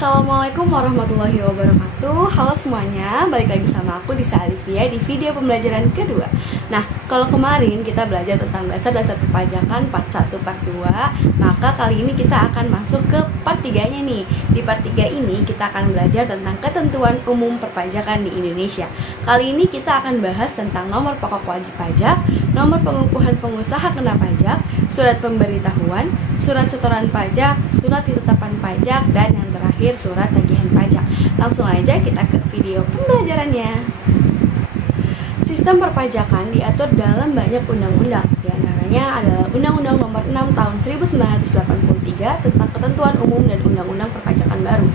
Assalamualaikum warahmatullahi wabarakatuh. Halo semuanya, balik lagi sama aku Disa Alivia di video pembelajaran kedua. Nah, kalau kemarin kita belajar tentang dasar-dasar perpajakan part 1, part 2, maka kali ini kita akan masuk ke part 3-nya nih. Di part 3 ini kita akan belajar tentang ketentuan umum perpajakan di Indonesia. Kali ini kita akan bahas tentang nomor pokok wajib pajak, nomor pengukuhan pengusaha kena pajak, surat pemberitahuan, surat setoran pajak, surat ketetapan pajak, dan yang terakhir surat tagihan pajak. Langsung aja kita ke video pembelajarannya. Sistem perpajakan diatur dalam banyak undang-undang. Di antaranya adalah Undang-Undang Nomor 6 Tahun 1983 tentang Ketentuan Umum dan Undang-Undang Perpajakan Baru,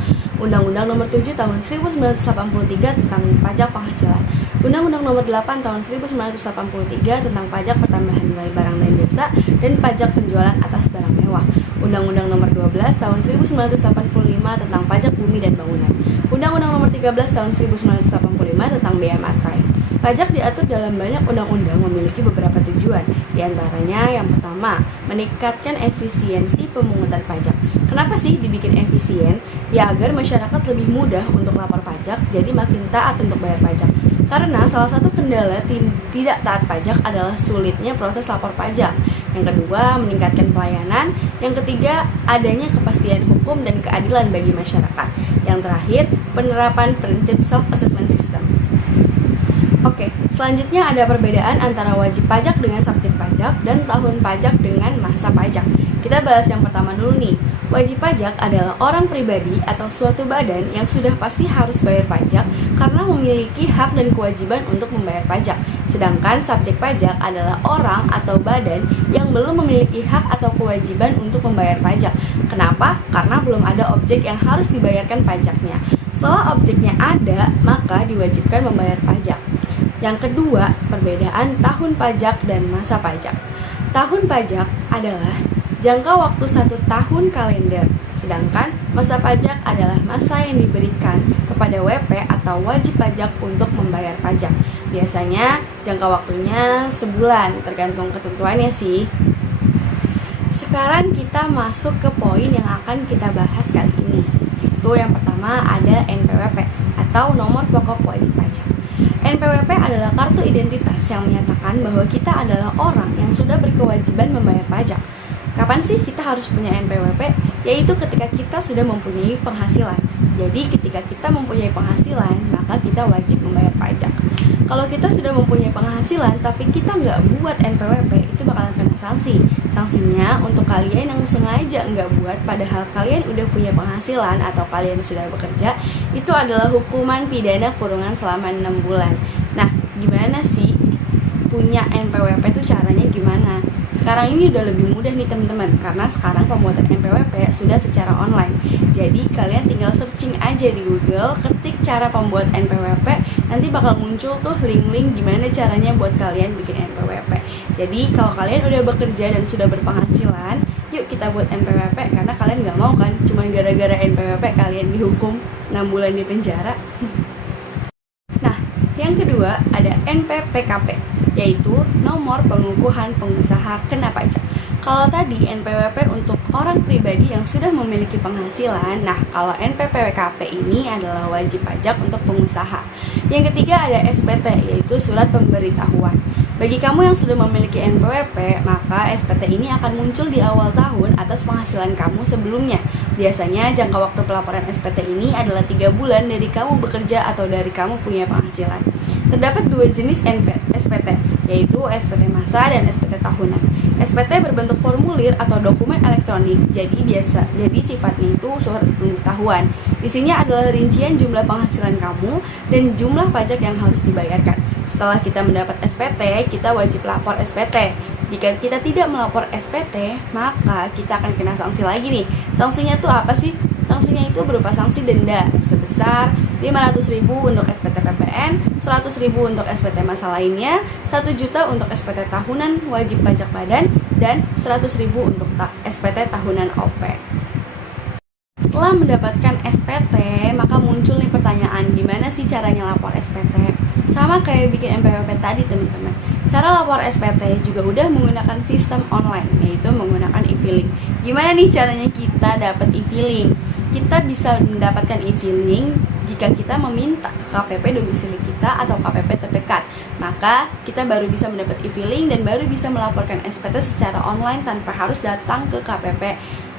Undang-Undang Nomor 7 Tahun 1983 tentang Pajak Penghasilan, Undang-Undang Nomor 8 Tahun 1983 tentang Pajak Pertambahan Nilai Barang dan Jasa dan Pajak Penjualan Atas Barang Mewah, Undang-Undang Nomor 12 Tahun 1985 tentang Pajak Bumi dan Bangunan, Undang-Undang Nomor 13 Tahun 1985 tentang Bea Markai. Pajak diatur dalam banyak undang-undang memiliki beberapa tujuan. Di antaranya yang pertama, meningkatkan efisiensi pemungutan pajak. Kenapa sih dibikin efisien? Ya agar masyarakat lebih mudah untuk lapor pajak, jadi makin taat untuk bayar pajak. Karena salah satu kendala tidak taat pajak adalah sulitnya proses lapor pajak. Yang kedua, meningkatkan pelayanan. Yang ketiga, adanya kepastian hukum dan keadilan bagi masyarakat. Yang terakhir, penerapan prinsip self-assessment system. Oke, selanjutnya ada perbedaan antara wajib pajak dengan subjek pajak dan tahun pajak dengan masa pajak. Kita bahas yang pertama dulu nih. Wajib pajak adalah orang pribadi atau suatu badan yang sudah pasti harus bayar pajak karena memiliki hak dan kewajiban untuk membayar pajak. Sedangkan subjek pajak adalah orang atau badan yang belum memiliki hak atau kewajiban untuk membayar pajak. Kenapa? Karena belum ada objek yang harus dibayarkan pajaknya. Setelah objeknya ada, maka diwajibkan membayar pajak. Yang kedua, perbedaan tahun pajak dan masa pajak. Tahun pajak adalah jangka waktu 1 tahun kalender, sedangkan masa pajak adalah masa yang diberikan kepada WP atau wajib pajak untuk membayar pajak. Biasanya jangka waktunya sebulan, tergantung ketentuannya sih. Sekarang kita masuk ke poin yang akan kita bahas kali ini. Itu yang pertama ada NPWP atau nomor pokok wajib pajak. NPWP adalah kartu identitas yang menyatakan bahwa kita adalah orang yang sudah berkewajiban membayar pajak. Kapan sih kita harus punya NPWP? Yaitu ketika kita sudah mempunyai penghasilan. Jadi ketika kita mempunyai penghasilan, maka kita wajib membayar pajak. Kalau kita sudah mempunyai penghasilan tapi kita nggak buat NPWP, itu bakalan kena sanksi. Sanksinya untuk kalian yang sengaja nggak buat padahal kalian udah punya penghasilan atau kalian sudah bekerja, itu adalah hukuman pidana kurungan selama 6 bulan. Nah, gimana sih punya NPWP itu caranya gimana? Sekarang ini udah lebih mudah nih teman-teman, karena sekarang pembuatan NPWP sudah secara online. Jadi kalian tinggal searching aja di Google, ketik cara pembuat NPWP, nanti bakal muncul tuh link-link gimana caranya buat kalian bikin NPWP. Jadi kalau kalian udah bekerja dan sudah berpenghasilan, yuk kita buat NPWP, karena kalian gak mau kan cuma gara-gara NPWP kalian dihukum 6 bulan di penjara. Nah, yang kedua ada NPPKP, yaitu nomor pengukuhan pengusaha kena pajak. Kalau tadi NPWP untuk orang pribadi yang sudah memiliki penghasilan, nah kalau NPPKP ini adalah wajib pajak untuk pengusaha. Yang ketiga ada SPT, yaitu surat pemberitahuan. Bagi kamu yang sudah memiliki NPWP, maka SPT ini akan muncul di awal tahun atas penghasilan kamu sebelumnya. Biasanya jangka waktu pelaporan SPT ini adalah 3 bulan dari kamu bekerja atau dari kamu punya penghasilan. Terdapat 2 jenis SPT, yaitu SPT masa dan SPT tahunan. SPT berbentuk formulir atau dokumen elektronik, jadi sifatnya itu surat pemberitahuan. Isinya adalah rincian jumlah penghasilan kamu dan jumlah pajak yang harus dibayarkan. Setelah kita mendapat SPT, kita wajib lapor SPT. Jika kita tidak melapor SPT, maka kita akan kena sanksi lagi nih. Sanksinya tuh apa sih? Sanksinya itu berupa sanksi denda sebesar 500.000 untuk SPT PPN, 100.000 untuk SPT masa lainnya, 1 juta untuk SPT tahunan wajib pajak badan, dan 100.000 untuk SPT tahunan OP. Setelah mendapatkan SPT, maka muncul nih pertanyaan, gimana sih caranya lapor SPT? Sama kayak bikin NPWP tadi teman-teman. Cara lapor SPT juga udah menggunakan sistem online, yaitu menggunakan e-filing. Gimana nih caranya kita dapat e-filing? kita bisa mendapatkan e-filing jika kita meminta ke KPP domisili kita atau KPP terdekat. Maka kita baru bisa mendapat e-filing dan baru bisa melaporkan SPT secara online tanpa harus datang ke KPP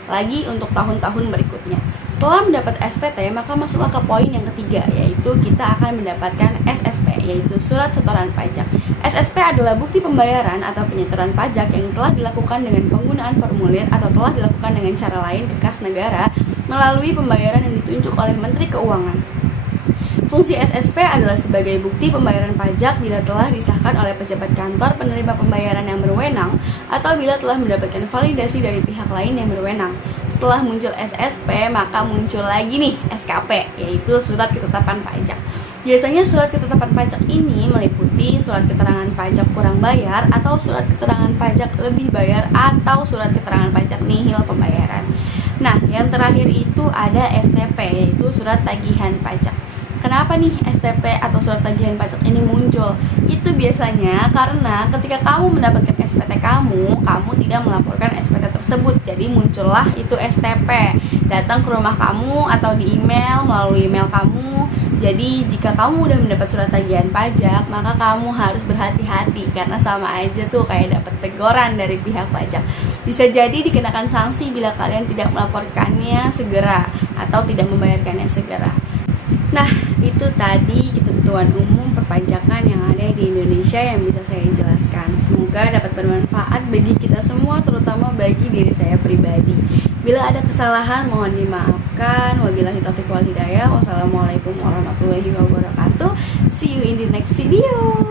lagi untuk tahun-tahun berikutnya. Setelah mendapat SPT, maka masuklah ke poin yang ketiga, yaitu kita akan mendapatkan SSP, yaitu surat setoran pajak. SSP adalah bukti pembayaran atau penyetoran pajak yang telah dilakukan dengan penggunaan formulir atau telah dilakukan dengan cara lain ke kas negara melalui pembayaran yang ditunjuk oleh Menteri Keuangan. Fungsi SSP adalah sebagai bukti pembayaran pajak bila telah disahkan oleh pejabat kantor penerima pembayaran yang berwenang atau bila telah mendapatkan validasi dari pihak lain yang berwenang. Setelah muncul SSP, maka muncul lagi nih SKP, yaitu surat ketetapan pajak. Biasanya surat ketetapan pajak ini meliputi surat keterangan pajak kurang bayar atau surat keterangan pajak lebih bayar atau surat keterangan pajak nihil pembayaran. Nah, yang terakhir itu ada STP, yaitu surat tagihan pajak. Kenapa nih STP atau surat tagihan pajak ini muncul? Itu biasanya karena ketika kamu mendapatkan SPT kamu tidak melaporkan SPT tersebut. Jadi muncullah itu STP datang ke rumah kamu atau di email melalui email kamu. Jadi jika kamu udah mendapat surat tagihan pajak, maka kamu harus berhati-hati karena sama aja tuh kayak dapat teguran dari pihak pajak. Bisa jadi dikenakan sanksi bila kalian tidak melaporkannya segera atau tidak membayarkannya segera. Nah, itu tadi ketentuan umum perpajakan yang ada di Indonesia yang bisa saya jelaskan. Semoga dapat bermanfaat bagi kita semua, terutama bagi diri saya pribadi. Bila ada kesalahan, mohon dimaafkan. Wabillahi taufiq wal hidayah. Wassalamualaikum warahmatullahi wabarakatuh. See you in the next video.